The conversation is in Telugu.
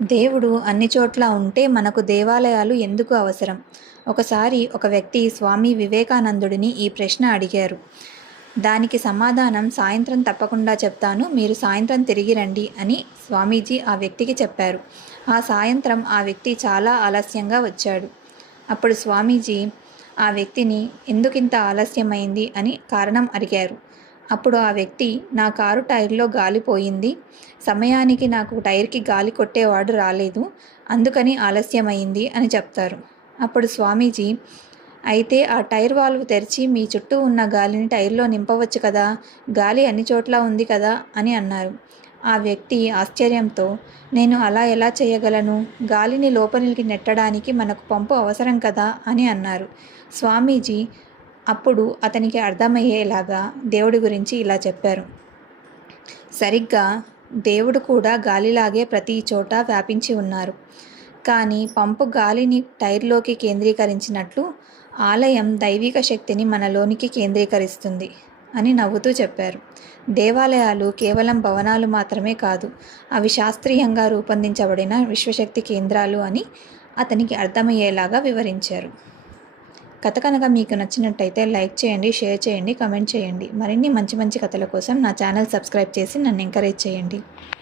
దేవుడు అన్ని చోట్ల ఉంటే మనకు దేవాలయాలు ఎందుకు అవసరం? ఒకసారి ఒక వ్యక్తి స్వామి వివేకానందుడిని ఈ ప్రశ్న అడిగారు. దానికి సమాధానం సాయంత్రం తప్పకుండా చెప్తాను, మీరు సాయంత్రం తిరిగి రండి అని స్వామీజీ ఆ వ్యక్తికి చెప్పారు. ఆ సాయంత్రం ఆ వ్యక్తి చాలా ఆలస్యంగా వచ్చాడు. అప్పుడు స్వామీజీ ఆ వ్యక్తిని ఎందుకింత ఆలస్యమైంది అని కారణం అడిగారు. అప్పుడు ఆ వ్యక్తి, నా కారు టైర్లో గాలి పోయింది, సమయానికి నాకు టైర్కి గాలి కొట్టేవాడు రాలేదు, అందుకని ఆలస్యమైంది అని చెప్తారు. అప్పుడు స్వామీజీ, అయితే ఆ టైర్ వాల్వ్ తెరిచి మీ చుట్టూ ఉన్న గాలిని టైర్లో నింపవచ్చు కదా, గాలి అన్ని చోట్ల ఉంది కదా అని అన్నారు. ఆ వ్యక్తి ఆశ్చర్యంతో, నేను అలా ఎలా చేయగలను, గాలిని లోపలికి నెట్టడానికి మనకు పంపు అవసరం కదా అని అన్నారు. స్వామీజీ అప్పుడు అతనికి అర్థమయ్యేలాగా దేవుడి గురించి ఇలా చెప్పారు. సరిగ్గా దేవుడు కూడా గాలిలాగే ప్రతి చోట వ్యాపించి ఉన్నారు. కానీ పంపు గాలిని టైర్లోకి కేంద్రీకరించినట్లు ఆలయం దైవిక శక్తిని మనలోనికి కేంద్రీకరిస్తుంది అని నవ్వుతూ చెప్పారు. దేవాలయాలు కేవలం భవనాలు మాత్రమే కాదు, అవి శాస్త్రీయంగా రూపొందించబడిన విశ్వశక్తి కేంద్రాలు అని అతనికి అర్థమయ్యేలాగా వివరించారు. కథ కనుక మీకు నచ్చినట్టయితే లైక్ చేయండి, షేర్ చేయండి, కమెంట్ చేయండి. మరిన్ని మంచి మంచి కథల కోసం నా ఛానల్ సబ్స్క్రైబ్ చేసి నన్ను ఎంకరేజ్ చేయండి.